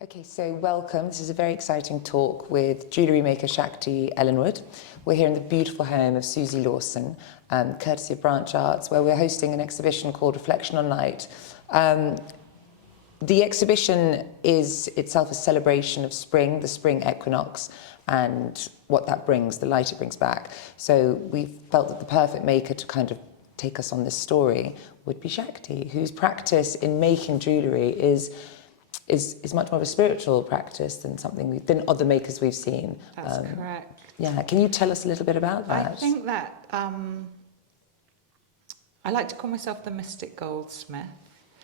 Okay, so welcome. This is a very exciting talk with jewellery maker Shakti Elleenwood. We're here in the beautiful home of Susie Lawson, courtesy of Branch Arts, where we're hosting an exhibition called Reflection on Light. The exhibition is itself a celebration of spring, the spring equinox, and what that brings, the light it brings back. So we felt that the perfect maker to kind of take us on this story would be Shakti, whose practice in making jewellery is much more of a spiritual practice than than other makers we've seen. That's correct. Yeah, can you tell us a little bit about that? I think that I like to call myself the mystic goldsmith.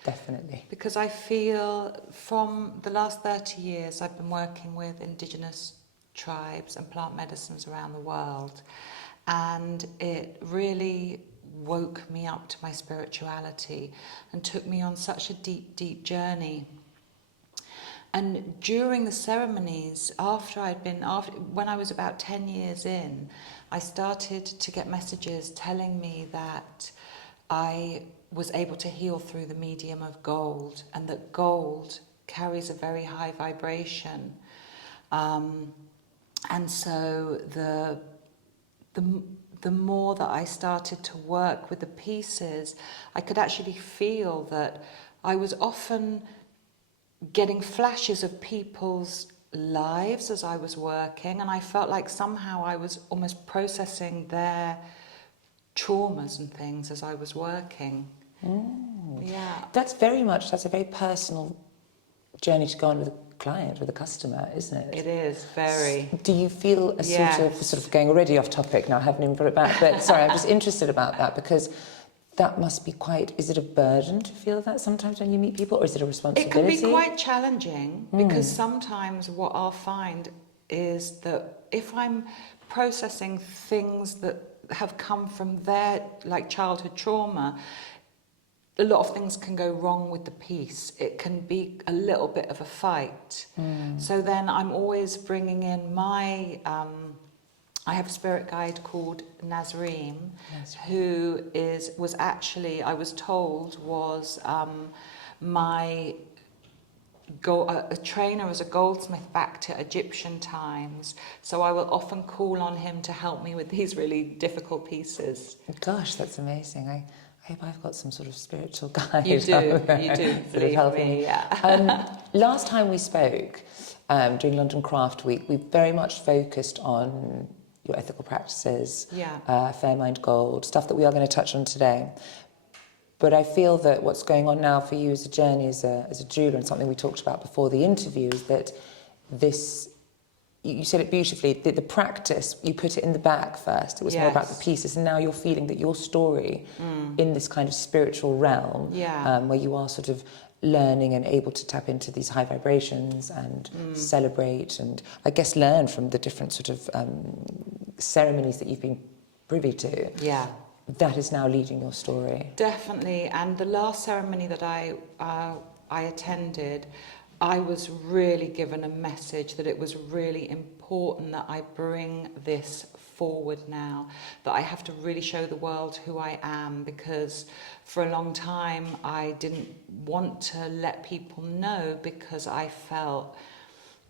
Definitely. Because I feel from the last 30 years I've been working with indigenous tribes and plant medicines around the world, and it really woke me up to my spirituality and took me on such a deep, deep journey. And during the ceremonies, when I was about 10 years in, I started to get messages telling me that I was able to heal through the medium of gold, and that gold carries a very high vibration. And so the more that I started to work with the pieces, I could actually feel that I was often getting flashes of people's lives as I was working, and I felt like somehow I was almost processing their traumas and things as I was working. Yeah. That's a very personal journey to go on with a client, with a customer, isn't it? It is, very. Do you feel a sort of going already off topic now, I haven't even brought it back, but sorry, I'm just interested about that, because that must be is it a burden to feel that sometimes when you meet people, or is it a responsibility? It can be quite challenging, because sometimes what I'll find is that if I'm processing things that have come from their childhood trauma, a lot of things can go wrong with the piece. It can be a little bit of a fight. So then I'm always bringing in my... I have a spirit guide called Nazreem, who was actually, I was told, was a trainer as a goldsmith back to Egyptian times. So I will often call on him to help me with these really difficult pieces. Gosh, that's amazing. I hope I've got some sort of spiritual guide. You do, believe me, yeah. Last time we spoke, during London Craft Week, we very much focused on your ethical practices, Fair Mind Gold, stuff that we are going to touch on today. But I feel that what's going on now for you as a journey as a jeweller, and something we talked about before the interview, is that you said it beautifully, the practice, you put it in the back first. It was more about the pieces, and now you're feeling that your story in this kind of spiritual realm, where you are sort of learning and able to tap into these high vibrations and celebrate and, I guess, learn from the different sort of ceremonies that you've been privy to. Yeah. That is now leading your story. Definitely. And the last ceremony that I attended, I was really given a message that it was really important that I bring this forward now, that I have to really show the world who I am, because for a long time I didn't want to let people know, because I felt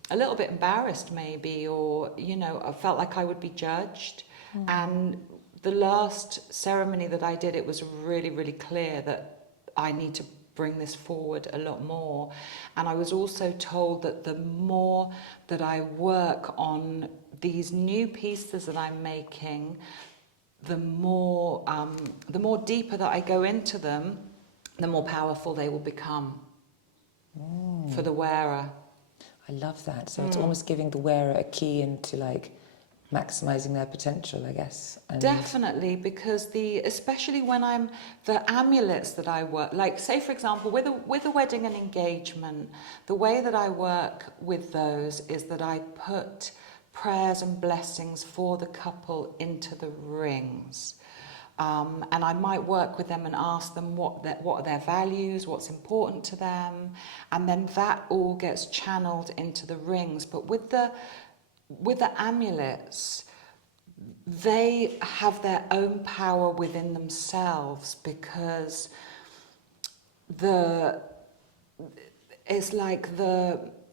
a little bit embarrassed maybe, or I felt like I would be judged. And the last ceremony that I did, it was really, really clear that I need to bring this forward a lot more. And I was also told that the more that I work on these new pieces that I'm making, the more deeper that I go into them, the more powerful they will become for the wearer. I love that. So it's almost giving the wearer a key into maximising their potential, I guess. And definitely, because especially when the amulets that I work, say for example with a wedding and engagement, the way that I work with those is that I put prayers and blessings for the couple into the rings. And I might work with them and ask them what are their values, what's important to them, and then that all gets channeled into the rings. But with the amulets, they have their own power within themselves, because it's like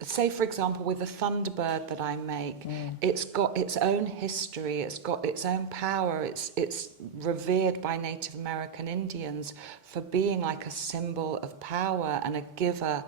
say, for example, with the Thunderbird that I make, it's got its own history, it's got its own power, it's revered by Native American Indians for being like a symbol of power and a giver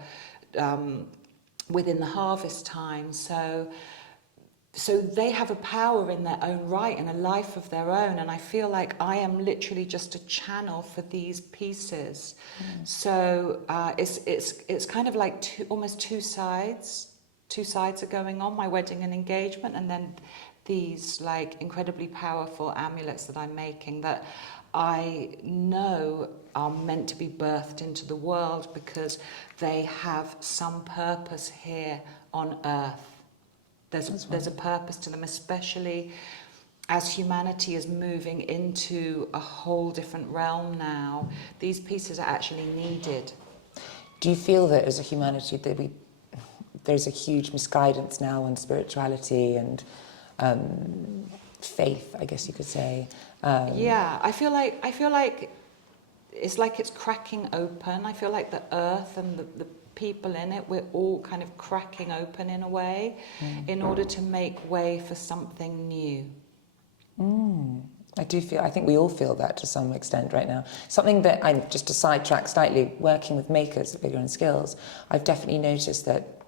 within the harvest time. So they have a power in their own right and a life of their own, and I feel like I am literally just a channel for these pieces. So it's kind of like almost two sides are going on, my wedding and engagement, and then these like incredibly powerful amulets that I'm making that I know are meant to be birthed into the world because they have some purpose here on earth. There's a purpose to them, especially as humanity is moving into a whole different realm now. These pieces are actually needed. Do you feel that as a humanity that there's a huge misguidance now on spirituality and faith, I guess you could say? Yeah, I feel like it's cracking open. I feel like the earth and the people in it, we're all kind of cracking open in a way in order to make way for something new. I think we all feel that to some extent right now. Something that I'm just to sidetrack slightly, working with makers at Bigger in Skills, I've definitely noticed that,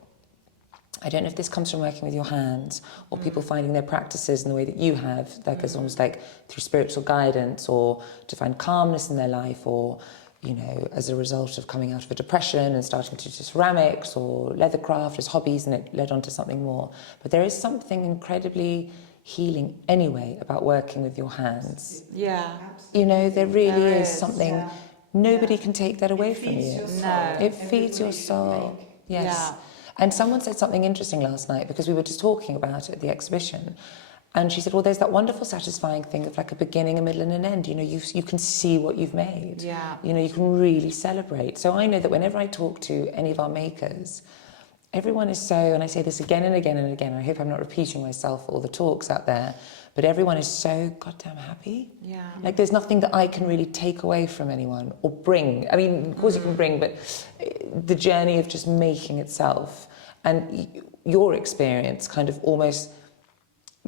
I don't know if this comes from working with your hands or people finding their practices in the way that you have, like as almost like through spiritual guidance or to find calmness in their life, or you know, as a result of coming out of a depression and starting to do ceramics or leathercraft as hobbies, and it led on to something more. But there is something incredibly healing anyway about working with your hands. Yeah. You know, there really is something, nobody can take that away from you. No. It feeds your soul. Yes. Yeah. And someone said something interesting last night, because we were just talking about it at the exhibition. And she said, well, there's that wonderful, satisfying thing of like a beginning, a middle and an end. You know, you can see what you've made. Yeah. You know, you can really celebrate. So I know that whenever I talk to any of our makers, everyone is so, and I say this again and again and again, I hope I'm not repeating myself for all the talks out there, but everyone is so goddamn happy. Yeah. Like there's nothing that I can really take away from anyone or bring. I mean, of course you can bring, but the journey of just making itself and your experience kind of almost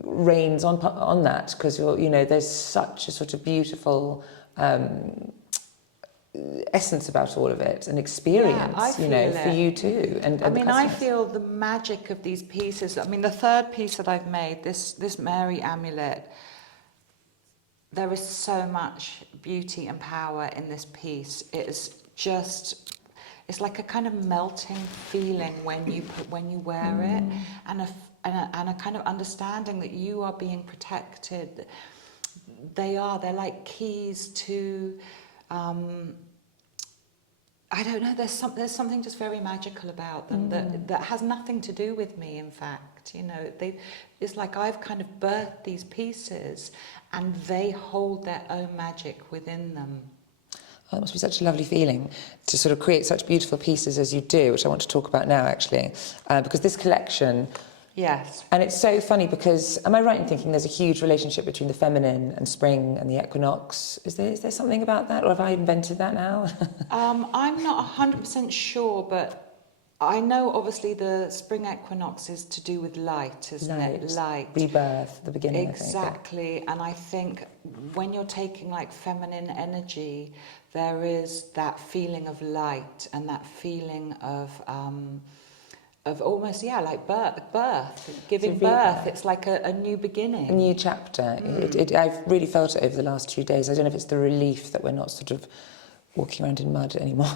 reigns on that, because you know, there's such a sort of beautiful essence about all of it, and experience, you know, for you too. And I mean, I feel the magic of these pieces. I mean, the third piece that I've made, this Mary amulet, there is so much beauty and power in this piece. It's like a kind of melting feeling when you wear it, and a kind of understanding that you are being protected. They're like keys to, I don't know, there's something just very magical about them that has nothing to do with me, in fact. You know, it's like I've kind of birthed these pieces and they hold their own magic within them. Oh, it must be such a lovely feeling to sort of create such beautiful pieces as you do, which I want to talk about now, actually, because this collection... Yes. And it's so funny because, am I right in thinking there's a huge relationship between the feminine and spring and the equinox? Is there something about that, or have I invented that now? I'm not 100% sure, but I know obviously the spring equinox is to do with light, isn't it? Light. Rebirth, the beginning, exactly. I think. And I think when you're taking like feminine energy, there is that feeling of light and that feeling of almost, like birth, giving birth. It's like a new beginning. A new chapter. I've really felt it over the last 2 days. I don't know if it's the relief that we're not sort of walking around in mud anymore.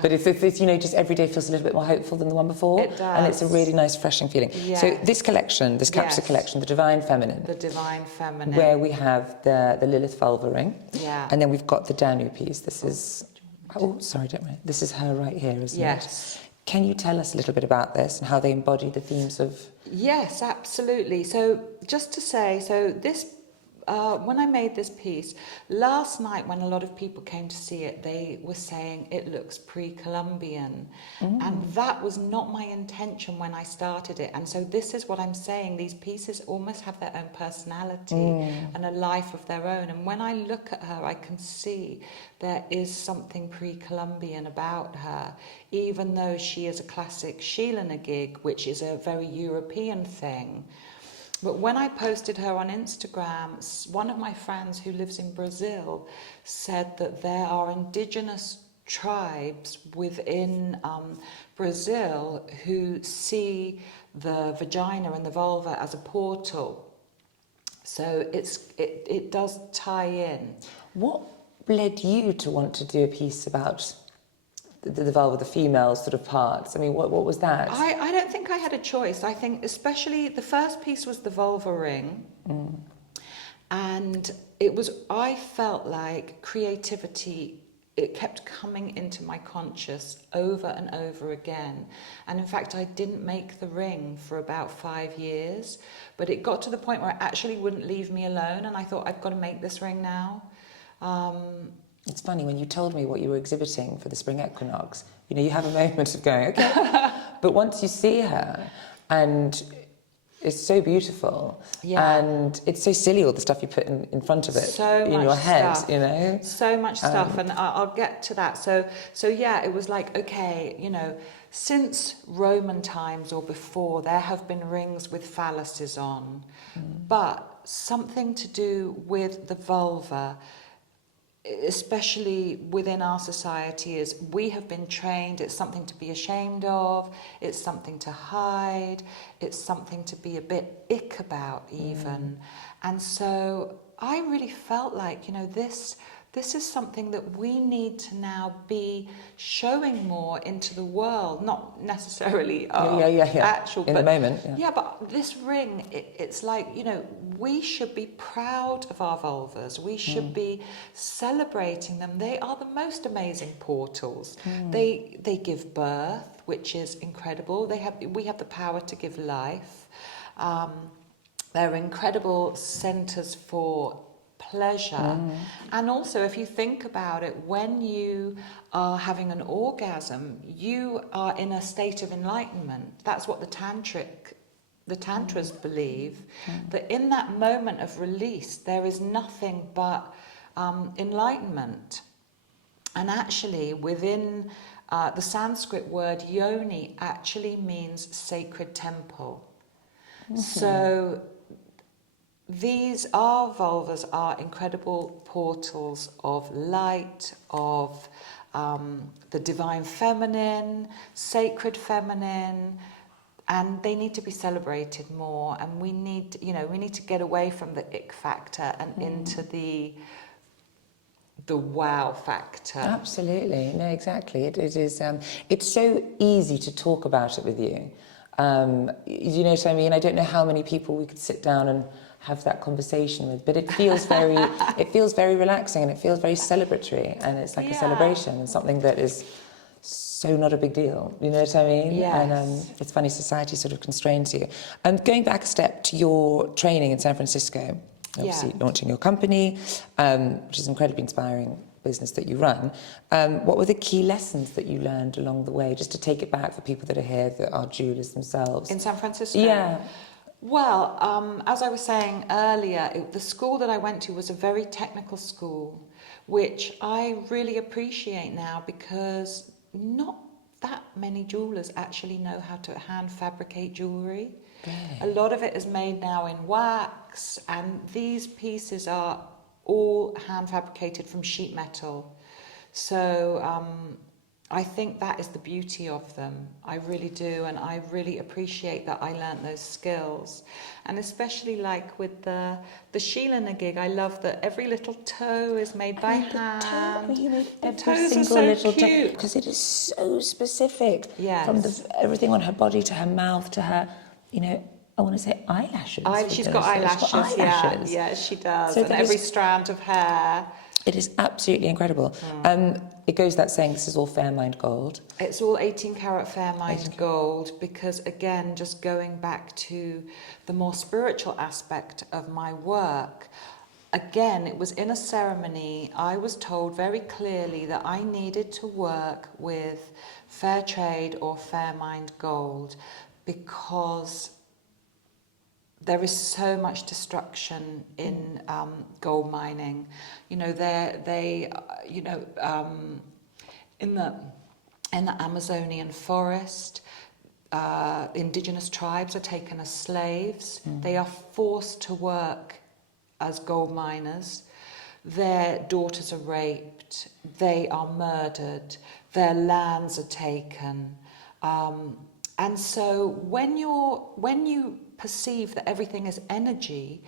But it's, you know, just every day feels a little bit more hopeful than the one before. It does. And it's a really nice, refreshing feeling. Yes. So this collection, this capsule collection, the Divine Feminine. The Divine Feminine. Where we have the Lilith vulva ring. Yeah. And then we've got the Danu piece. This is... Oh, sorry, don't worry. This is her right here, isn't it? Yes. Can you tell us a little bit about this and how they embody the themes of... Yes, absolutely. So just to say, so this when I made this piece, last night when a lot of people came to see it, they were saying it looks pre-Columbian. And that was not my intention when I started it. And so this is what I'm saying. These pieces almost have their own personality and a life of their own. And when I look at her, I can see there is something pre-Columbian about her, even though she is a classic gig, which is a very European thing. But when I posted her on Instagram, one of my friends who lives in Brazil said that there are indigenous tribes within Brazil who see the vagina and the vulva as a portal. So it does tie in. What led you to want to do a piece about the vulva, the female sort of parts? I mean, what was that? I don't think I had a choice. I think especially the first piece was the vulva ring. And I felt like creativity, it kept coming into my conscious over and over again. And in fact, I didn't make the ring for about 5 years, but it got to the point where it actually wouldn't leave me alone. And I thought, I've got to make this ring now. It's funny, when you told me what you were exhibiting for the spring equinox, you know, you have a moment of going, okay. But once you see her, and it's so beautiful, and it's so silly, all the stuff you put in front of it, so in your head, stuff. you know? So much stuff, and I'll get to that. So yeah, it was like, okay, you know, since Roman times or before, there have been rings with phalluses on, but something to do with the vulva, especially within our society, is we have been trained, it's something to be ashamed of, it's something to hide, it's something to be a bit ick about even. And so I really felt like, you know, this is something that we need to now be showing more into the world, not necessarily actual, in the moment. Yeah, but this ring, it's like, you know, we should be proud of our vulvas. We should be celebrating them. They are the most amazing portals. They give birth, which is incredible. We have the power to give life. They're incredible centers for pleasure. And also, if you think about it, when you are having an orgasm, you are in a state of enlightenment. That's what the tantras believe, that in that moment of release, there is nothing but enlightenment. And actually, within the Sanskrit word yoni actually means sacred temple. So our vulvas are incredible portals of light, of the divine feminine, sacred feminine, and they need to be celebrated more. And we need to get away from the ick factor and into the wow factor. Absolutely, no, exactly. It is. It's so easy to talk about it with you. You know what I mean? I don't know how many people we could sit down and have that conversation with, but it feels very relaxing, and it feels very celebratory, and it's like a celebration, and something that is so not a big deal. You know what I mean? Yes. And it's funny, society sort of constrains you. Going back a step to your training in San Francisco, obviously launching your company, which is an incredibly inspiring business that you run. What were the key lessons that you learned along the way, just to take it back for people that are here that are jewelers themselves? In San Francisco? Yeah. Well, as I was saying earlier, the school that I went to was a very technical school, which I really appreciate now, because not that many jewelers actually know how to hand fabricate jewellery. A lot of it is made now in wax, and these pieces are all hand fabricated from sheet metal. So I think that is the beauty of them. I really do, and I really appreciate that I learnt those skills. And especially like with the Sheila gig, I love that every little toe is made by hand. The toes are so cute. Because it is so specific. Yes. From everything on her body to her mouth to her, you know, I want to say eyelashes. She's got eyelashes. Yeah, she does. So and every strand of hair. It is absolutely incredible. It goes without saying, this is all Fairmined gold. It's all 18 karat Fairmined gold, because again, just going back to the more spiritual aspect of my work, again, it was in a ceremony. I was told very clearly that I needed to work with fair trade or fair mind gold because there is so much destruction in gold mining. You know, in the Amazonian forest, indigenous tribes are taken as slaves. They are forced to work as gold miners. Their daughters are raped. They are murdered. Their lands are taken. And so when you perceive that everything is energy,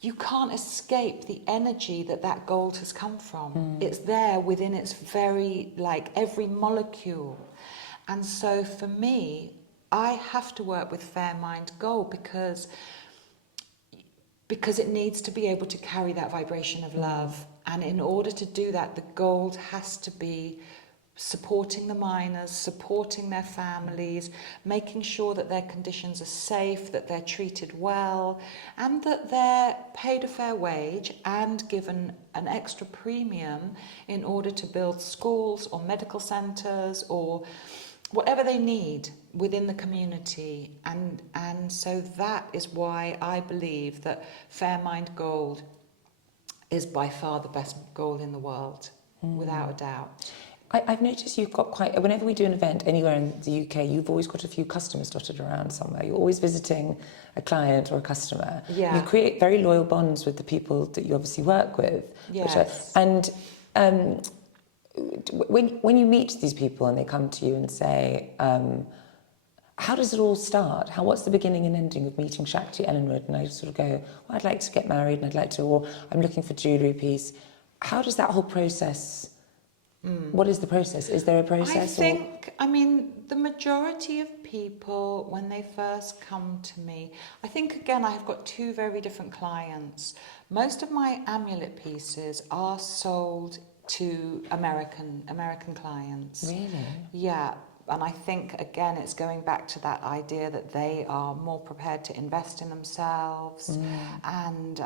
you can't escape the energy that gold has come from. It's there within its very, like, every molecule. And so for me, I have to work with fair mind gold because it needs to be able to carry that vibration of love. And in order to do that, the gold has to be supporting the miners, supporting their families, making sure that their conditions are safe, that they're treated well, and that they're paid a fair wage and given an extra premium in order to build schools or medical centres or whatever they need within the community. And so that is why I believe that Fair Mind Gold is by far the best gold in the world, without a doubt. I've noticed you've got quite, whenever we do an event anywhere in the UK, you've always got a few customers dotted around somewhere. You're always visiting a client or a customer. Yeah. You create very loyal bonds with the people that you obviously work with. Yes. When you meet these people and they come to you and say, how does it all start? What's the beginning and ending of meeting Shakti Elleenwood? And I sort of go, well, I'd like to get married and I'd like to, or I'm looking for jewellery piece. How does that whole process, what is the process? Is there a process? I mean, the majority of people, when they first come to me, I think, again, I have got two very different clients. Most of my amulet pieces are sold to American clients. Really? Yeah. And I think, again, it's going back to that idea that they are more prepared to invest in themselves. And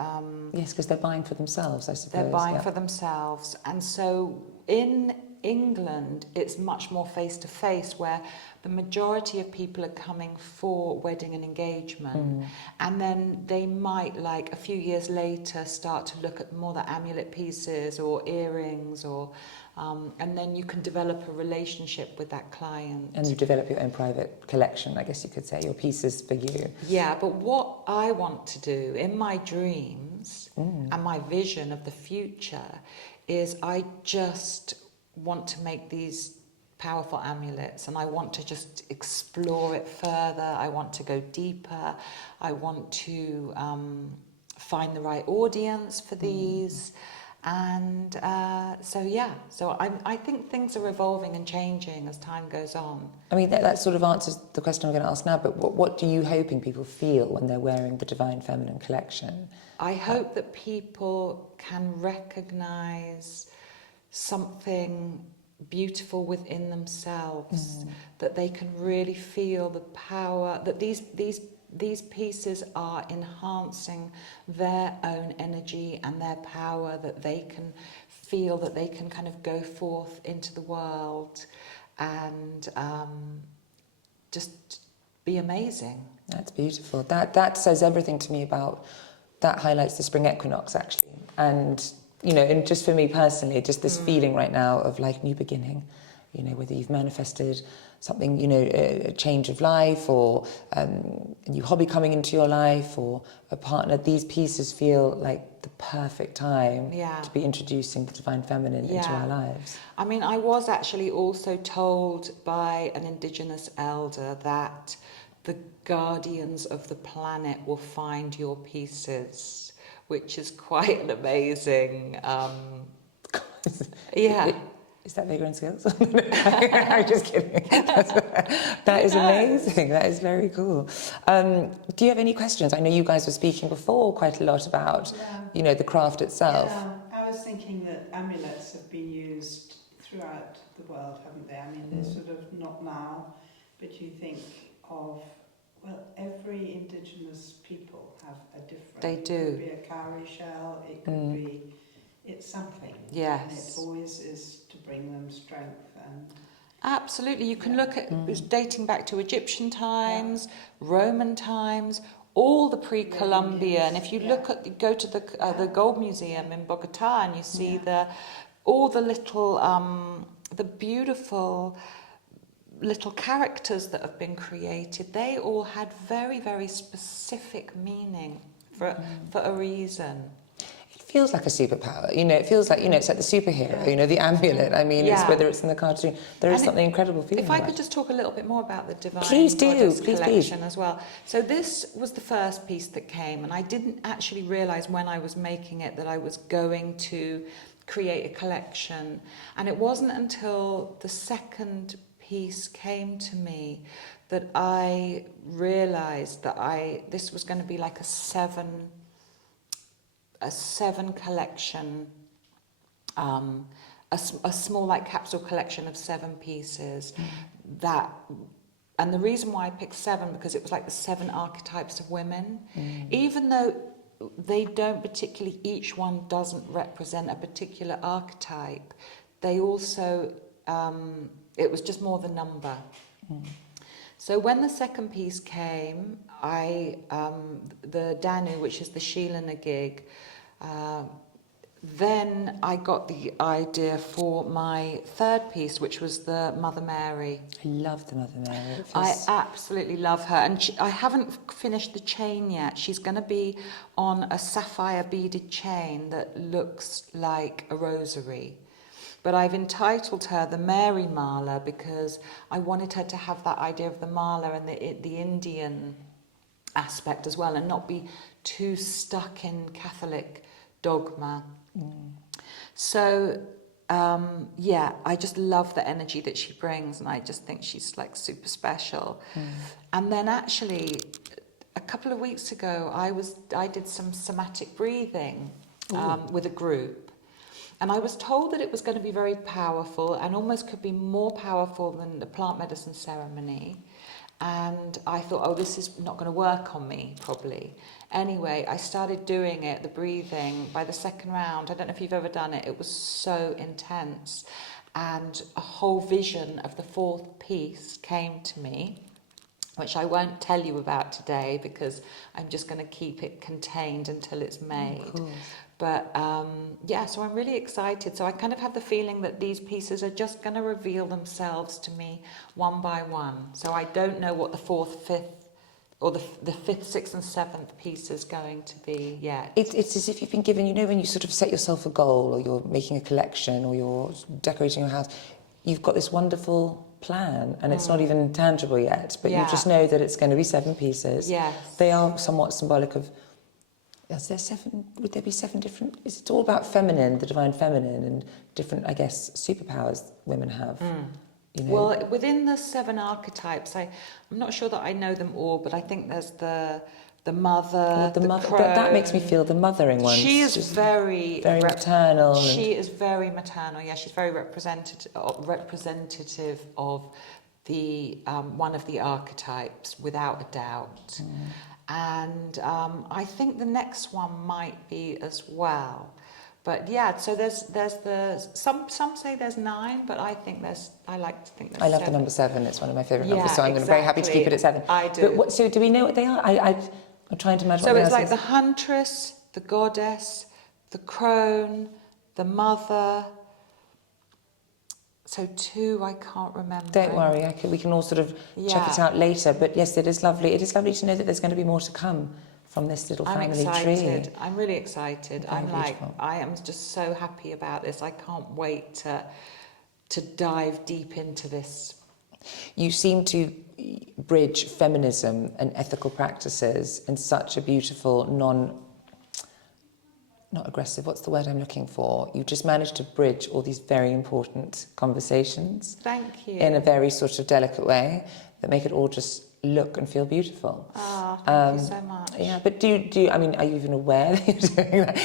yes, because they're buying for themselves, I suppose. they're buying for themselves. And so in England, it's much more face-to-face, where the majority of people are coming for wedding and engagement. And then they might, like, a few years later, start to look at more the amulet pieces or earrings, or and then you can develop a relationship with that client. And you develop your own private collection, I guess you could say, your pieces for you. Yeah, but what I want to do in my dreams and my vision of the future is I just want to make these powerful amulets, and I want to just explore it further. I want to go deeper. I want to find the right audience for these. And so I think things are evolving and changing as time goes on. I mean, that sort of answers the question I'm going to ask now, but what do you hoping people feel when they're wearing the Divine Feminine collection? I hope that people can recognise something beautiful within themselves, that they can really feel the power, that these pieces are enhancing their own energy and their power, that they can feel that they can kind of go forth into the world and just be amazing. That's beautiful. That says everything to me about, that highlights the spring equinox, actually. And, you know, and just for me personally, just this feeling right now of like new beginning, you know, whether you've manifested something, you know, a change of life, or a new hobby coming into your life, or a partner, these pieces feel like the perfect time to be introducing the Divine Feminine into our lives. I mean, I was actually also told by an Indigenous elder that the guardians of the planet will find your pieces, which is quite an amazing... Is that Vigor and Skills? I'm just kidding. That is amazing. That is very cool. Do you have any questions? I know you guys were speaking before quite a lot about, you know, the craft itself. Yeah, I was thinking that amulets have been used throughout the world, haven't they? I mean, they're sort of not now, but you think of Well, every indigenous people have a different... They do. It could be a cowrie shell, it could be... It's something. Yes. And it always is to bring them strength and... Absolutely. You can look at dating back to Egyptian times, Roman times, all the pre-Columbian. If you look at, go to the Gold Museum in Bogota, and you see all the little, the beautiful little characters that have been created. They all had very, very specific meaning for a reason. Feels like a superpower, you know. It feels like, you know, it's like the superhero, you know, the amulet. I mean, it's whether it's in the cartoon, there is something incredible feeling. If I could just talk a little bit more about the Divine Goddess collection as well. So this was the first piece that came, and I didn't actually realise when I was making it that I was going to create a collection. And it wasn't until the second piece came to me that I realised that this was going to be like a seven collection, a small like capsule collection of 7 pieces. And the reason why I picked 7, because it was like the 7 archetypes of women, even though they don't particularly, each one doesn't represent a particular archetype, they also, it was just more the number. So when the second piece came, the Danu, which is the Sheela gig, then I got the idea for my third piece, which was the Mother Mary. I love the Mother Mary. I absolutely love her, and I haven't finished the chain yet. She's going to be on a sapphire beaded chain that looks like a rosary. But I've entitled her the Mary Mala because I wanted her to have that idea of the mala and the Indian aspect as well, and not be too stuck in Catholic dogma. So, I just love the energy that she brings, and I just think she's like super special. And then actually, a couple of weeks ago, I did some somatic breathing with a group. And I was told that it was going to be very powerful and almost could be more powerful than the plant medicine ceremony. And I thought, oh, this is not going to work on me, probably. Anyway, I started doing it, the breathing. By the second round, I don't know if you've ever done it, it was so intense. And a whole vision of the fourth piece came to me, which I won't tell you about today because I'm just going to keep it contained until it's made. Cool. But so I'm really excited. So I kind of have the feeling that these pieces are just going to reveal themselves to me one by one. So I don't know what the fourth, fifth, or the fifth, sixth and seventh piece is going to be yet. It's as if you've been given, you know, when you sort of set yourself a goal, or you're making a collection, or you're decorating your house, you've got this wonderful plan, and it's not even tangible yet, but you just know that it's going to be 7 pieces. Yes. They are somewhat symbolic of... Would there be 7 different... It's all about feminine, the divine feminine, and different, I guess, superpowers women have. You know? Well, within the 7 archetypes, I'm not sure that I know them all, but I think there's the mother, the crone. But that makes me feel the mothering one. She is very maternal. She is very maternal. Yeah, she's very representative of the one of the archetypes, without a doubt. And I think the next one might be as well. But yeah, so there's some say there's 9, but I like to think there's 7. I love the number 7. It's one of my favourite numbers, so I'm very happy to keep it at 7. I do. But so do we know what they are? I'm trying to imagine. So it's like the huntress, the goddess, the crone, the mother. So 2 I can't remember. Don't worry, we can all sort of check it out later. But yes, it is lovely. It is lovely to know that there's going to be more to come from this little family tree. I'm really excited. I am just so happy about this. I can't wait to dive deep into this. You seem to bridge feminism and ethical practices in such a beautiful, not aggressive, what's the word I'm looking for? You've just managed to bridge all these very important conversations. Thank you. In a very sort of delicate way that make it all just look and feel beautiful. Thank you so much. Yeah, but do you, I mean, are you even aware that you're doing that?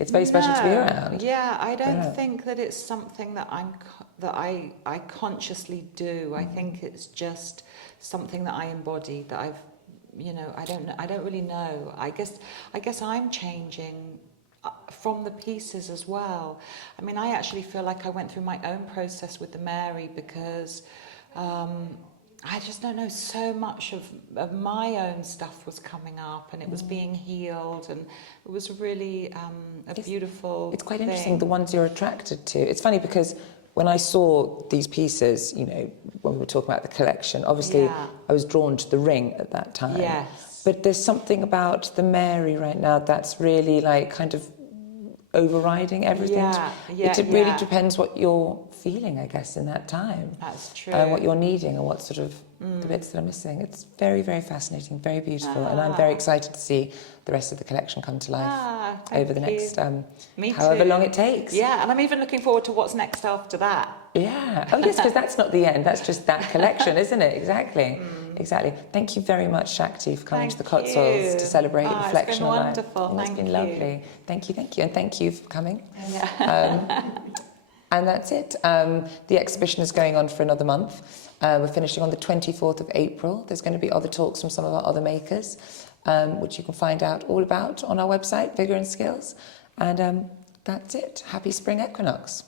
It's very special to be around. Yeah, I don't think that it's something that I consciously do. I think it's just something that I embody, that I've, I don't really know. I guess I'm changing from the pieces as well. I mean, I actually feel like I went through my own process with the Mary because I just don't know, so much of my own stuff was coming up and it was being healed, and it was really a beautiful It's quite thing. interesting, the ones you're attracted to. It's funny because when I saw these pieces, when we were talking about the collection, obviously I was drawn to the ring at that time. Yes. But there's something about the Mary right now that's really like kind of overriding everything. It really depends what you're feeling, I guess, in that time. That's true. And what you're needing and what sort of the bits that are missing. It's very, very fascinating, very beautiful. And I'm very excited to see the rest of the collection come to life over the next however long it takes. Yeah, and I'm even looking forward to what's next after that. Yeah. Oh, yes, because that's not the end. That's just that collection, isn't it? Exactly. Exactly. Thank you very much, Shakti, for coming to the Cotswolds to celebrate reflection on life. It's been wonderful. It's been lovely. Thank you. And thank you for coming. And that's it. The exhibition is going on for another month. We're finishing on the 24th of April. There's going to be other talks from some of our other makers, which you can find out all about on our website, Vigour and Skills. And that's it. Happy spring equinox.